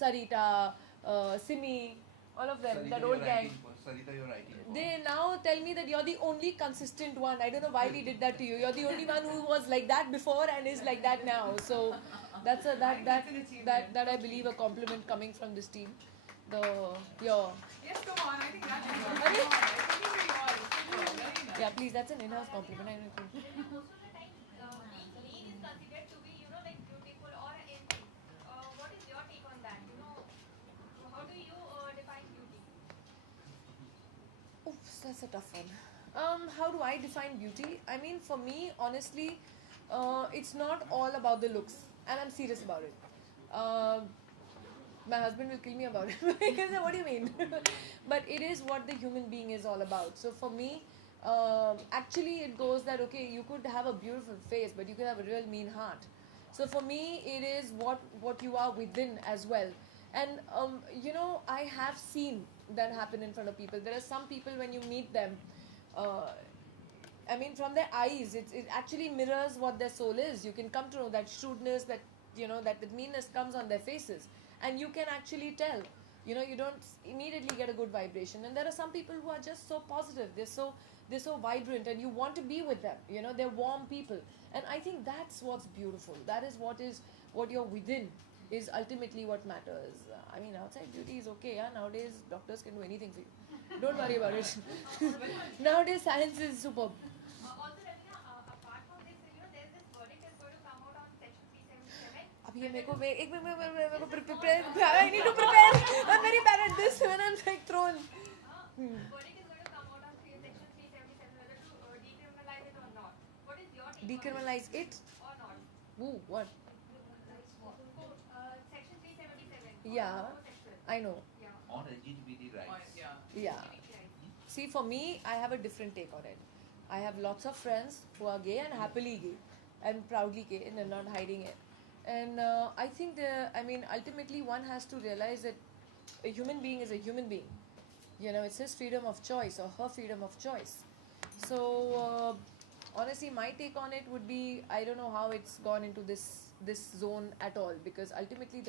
Sarita, Simi, all of them, Sarita, that old gang. Sarita, you're writing for. They now tell me that you're the only consistent one. I don't know why we did that to you. You're the only one who was like that before and is like that now. So that's a that I believe a compliment coming from this team. The your Yes, come on. I think that's Are you? I think we all. Very nice. yeah, please, that's an in-house compliment. I know. Most of the time, being is considered to be, like beautiful or anything. What is your take on that? How do you define beauty? Oops, that's a tough one. How do I define beauty? I mean, for me, honestly, it's not all about the looks, and I'm serious about it. My husband will kill me about it. He'll say, "What do you mean?" But it is what the human being is all about. So for me, actually, it goes that okay, you could have a beautiful face, but you could have a real mean heart. So for me, it is what you are within as well. And I have seen that happen in front of people. There are some people when you meet them, uh, I mean, from their eyes, it actually mirrors what their soul is. You can come to know that shrewdness, that that meanness comes on their faces, and you can actually tell. You don't immediately get a good vibration. And there are some people who are just so positive. They're so vibrant, and you want to be with them. They're warm people, and I think that's what's beautiful. That is what you're within is ultimately what matters. I mean, outside beauty is okay. Yeah, nowadays doctors can do anything for you. Don't worry about it. Nowadays science is superb. Also, Ravina, apart from this, there's this verdict that's going to come out on Section 377. अभी ये मेरे को prepare. I need to prepare. I'm very bad at this when I'm like thrown. Verdict is going to come out on Section 377 whether to decriminalize it or not. What is your take Decriminalize it? or not? Ooh, what? Section 377. Yeah, Homosexual. I know. Yeah. On LGBT rights. Yeah. Yeah. See, for me, I have a different take on it. I have lots of friends who are gay and happily gay and proudly gay and they're not hiding it. And I think ultimately one has to realize that a human being is a human being. It's his freedom of choice or her freedom of choice. So, honestly, my take on it would be I don't know how it's gone into this zone at all, because ultimately the